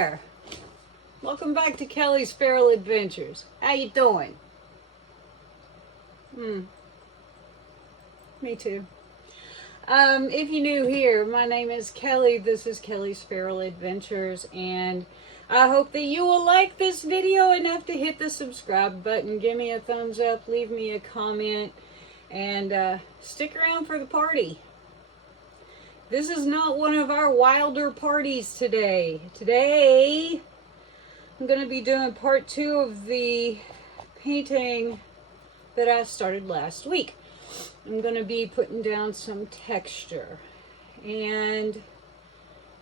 there! Welcome back to Kelly's Feral Adventures. How you doing? Me too. If you're new here, my name is Kelly. This is Kelly's Feral Adventures, and I hope that you will like this video enough to hit the subscribe button, give me a thumbs up, leave me a comment, and stick around for the party. This is not one of our wilder parties today. Today, I'm going to be doing part 2 of the painting that I started last week. I'm going to be putting down some texture. And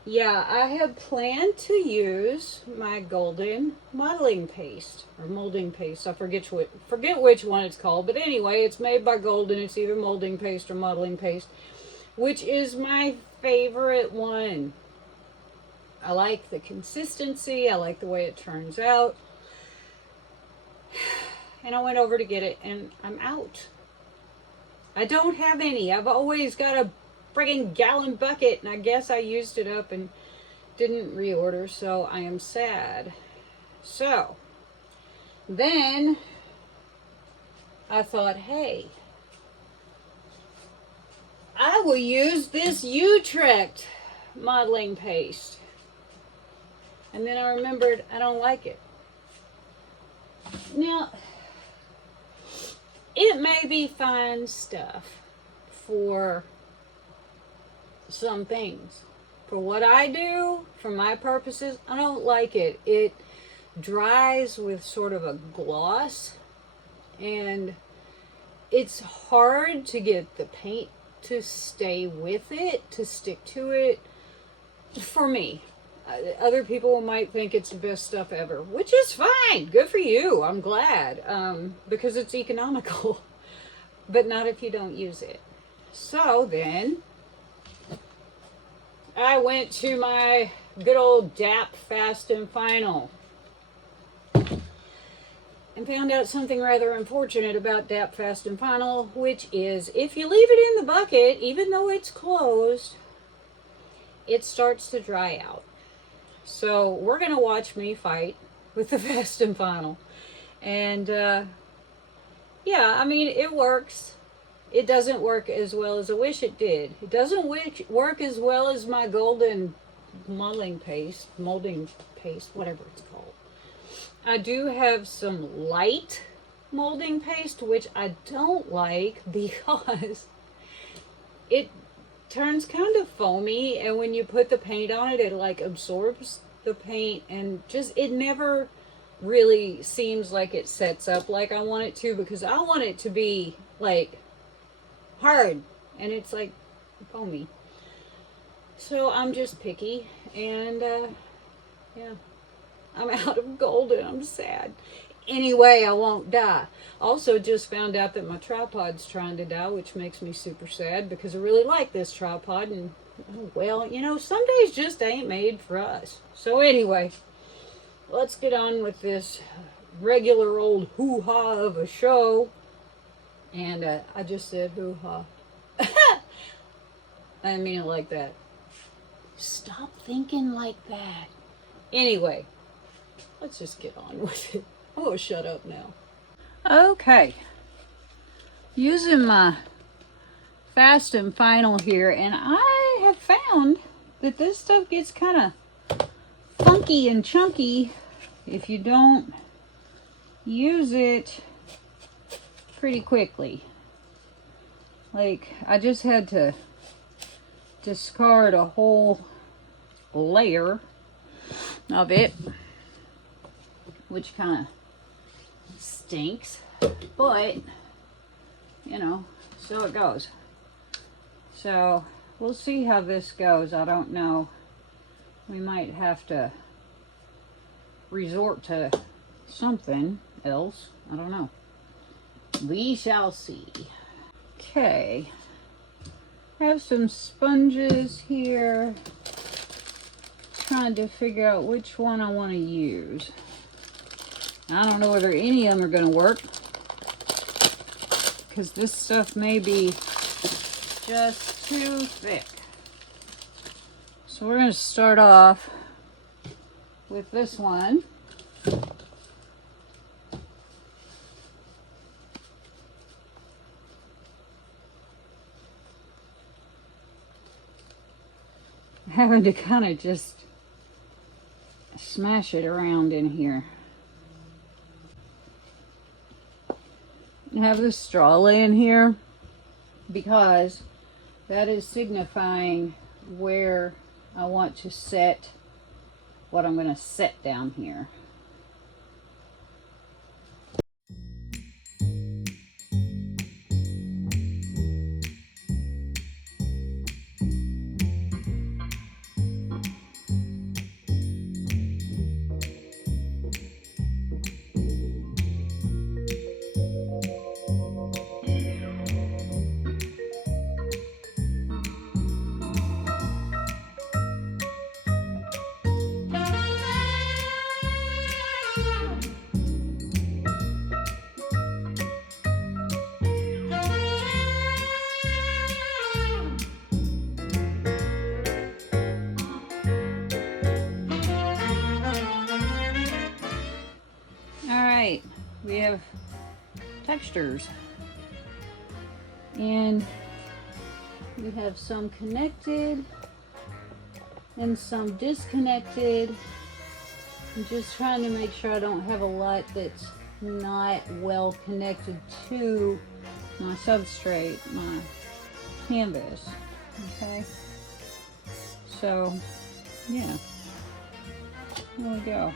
yeah, I had planned to use my golden modeling paste, or molding paste. I forget which one it's called. But anyway, it's made by Golden. It's either molding paste or modeling paste, which is my favorite one. I like the consistency. I like the way it turns out. And I went over to get it, and I'm out. I don't have any. I've always got a friggin' gallon bucket, and I guess I used it up and didn't reorder, so I am sad. So, then I thought, hey, I will use this Utrecht modeling paste. And then I remembered I don't like it. Now, it may be fine stuff for some things. For what I do, for my purposes, I don't like it. It dries with sort of a gloss, and it's hard to get the paint to stay with it, to stick to it, for me. Other people might think it's the best stuff ever, which is fine. Good for you. I'm glad, because it's economical, but not if you don't use it. So then I went to my good old DAP Fast and Final and found out something rather unfortunate about DAP Fast and Final, which is if you leave it in the bucket, even though it's closed, it starts to dry out. So we're going to watch me fight with the Fast and Final. And yeah, I mean, it works. It doesn't work as well as I wish it did. It doesn't work as well as my golden molding paste, whatever it's called. I do have some light molding paste, which I don't like because it turns kind of foamy, and when you put the paint on it, it like absorbs the paint, and just it never really seems like it sets up like I want it to, because I want it to be like hard, and it's like foamy. So I'm just picky, and yeah, I'm out of golden. I'm sad. Anyway, I won't die. Also, just found out that my tripod's trying to die, which makes me super sad because I really like this tripod. And, well, you know, some days just ain't made for us. So anyway, let's get on with this regular old hoo-ha of a show. And I just said hoo-ha. I didn't mean it like that. Stop thinking like that. Anyway, let's just get on with it. Oh, shut up now. Okay. Using my Fast and Final here, and I have found that this stuff gets kind of funky and chunky if you don't use it pretty quickly. Like, I just had to discard a whole layer of it, which kind of stinks, but you know, so it goes. So we'll see how this goes. I don't know. We might have to resort to something else. I don't know. We shall see. Okay. I have some sponges here. Trying to figure out which one I want to use. I don't know whether any of them are going to work, because this stuff may be just too thick. So we're going to start off with this one. Having to kind of just smash it around in here. I have this straw laying here because that is signifying where I want to set what I'm going to set down here. We have textures, and we have some connected and some disconnected. I'm just trying to make sure I don't have a lot that's not well connected to my substrate, my canvas. Okay, so yeah, there we go.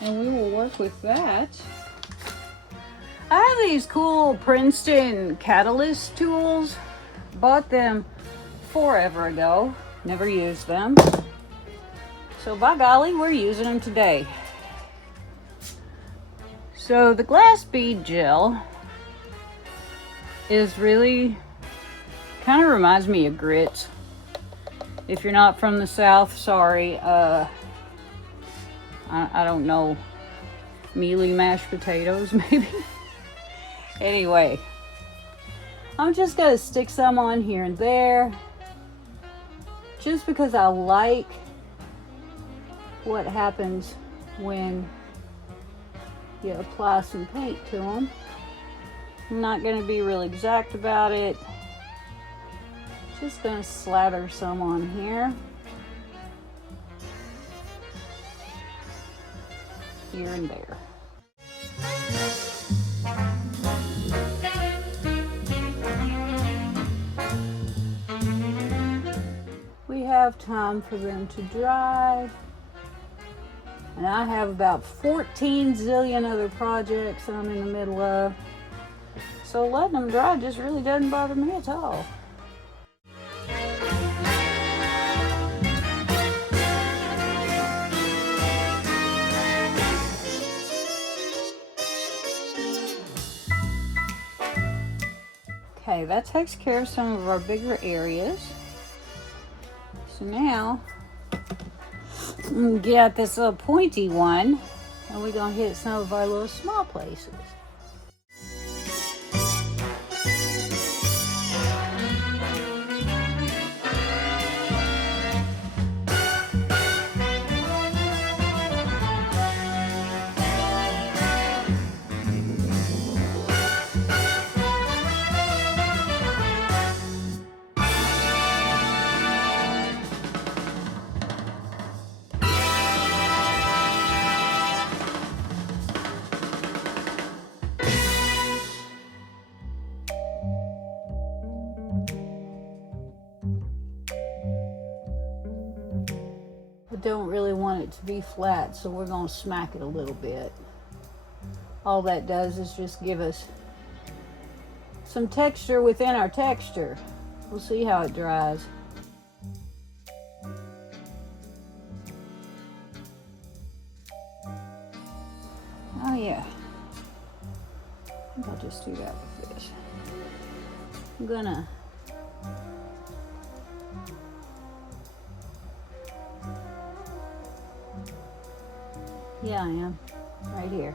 And we will work with that. I have these cool Princeton catalyst tools. Bought them forever ago. Never used them. So by golly, we're using them today. So the glass bead gel is really, kind of reminds me of grits. If you're not from the South, sorry. I don't know. Mealy mashed potatoes, maybe? Anyway, I'm just going to stick some on here and there. Just because I like what happens when you apply some paint to them. I'm not going to be real exact about it. Just going to slather some on here. Here and there. We have time for them to dry. And I have about 14 zillion other projects that I'm in the middle of. So letting them dry just really doesn't bother me at all. Okay, that takes care of some of our bigger areas. So now, I'm going to get out this little pointy one, and we're going to hit some of our little small places. Don't really want it to be flat, so we're going to smack it a little bit. All that does is just give us some texture within our texture. We'll see how it dries. Oh yeah, I think I'll just do that with this. I'm gonna I am. Right here.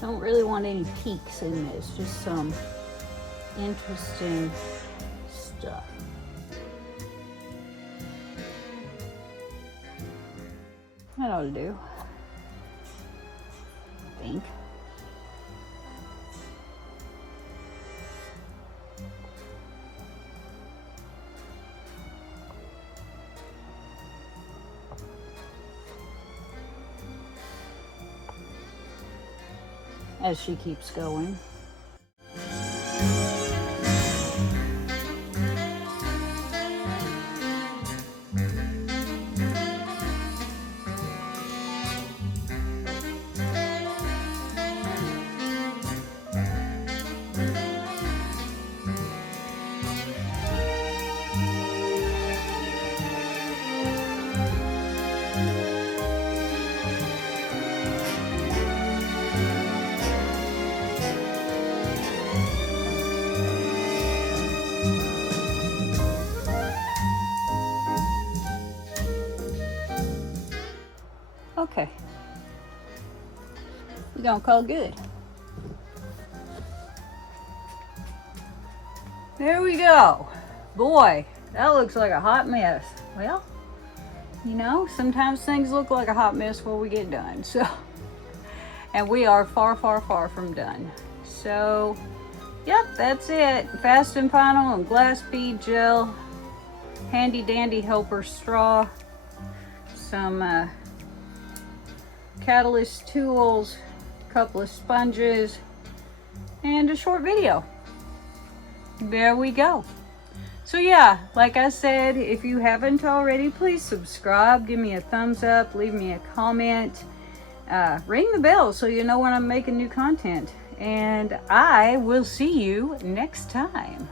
Don't really want any peaks in this, just some interesting stuff. That ought to do, I think. As she keeps going. Okay, we're gonna call good. There we go. Boy, that looks like a hot mess. Well, you know, sometimes things look like a hot mess before we get done. So, and we are far, far, far from done. So, yep, that's it. Fast and Final and glass bead gel, handy dandy helper straw, some catalyst tools, a couple of sponges, and a short video. There we go. So yeah, like I said, if you haven't already, please subscribe, give me a thumbs up, leave me a comment, ring the bell so you know when I'm making new content. And I will see you next time.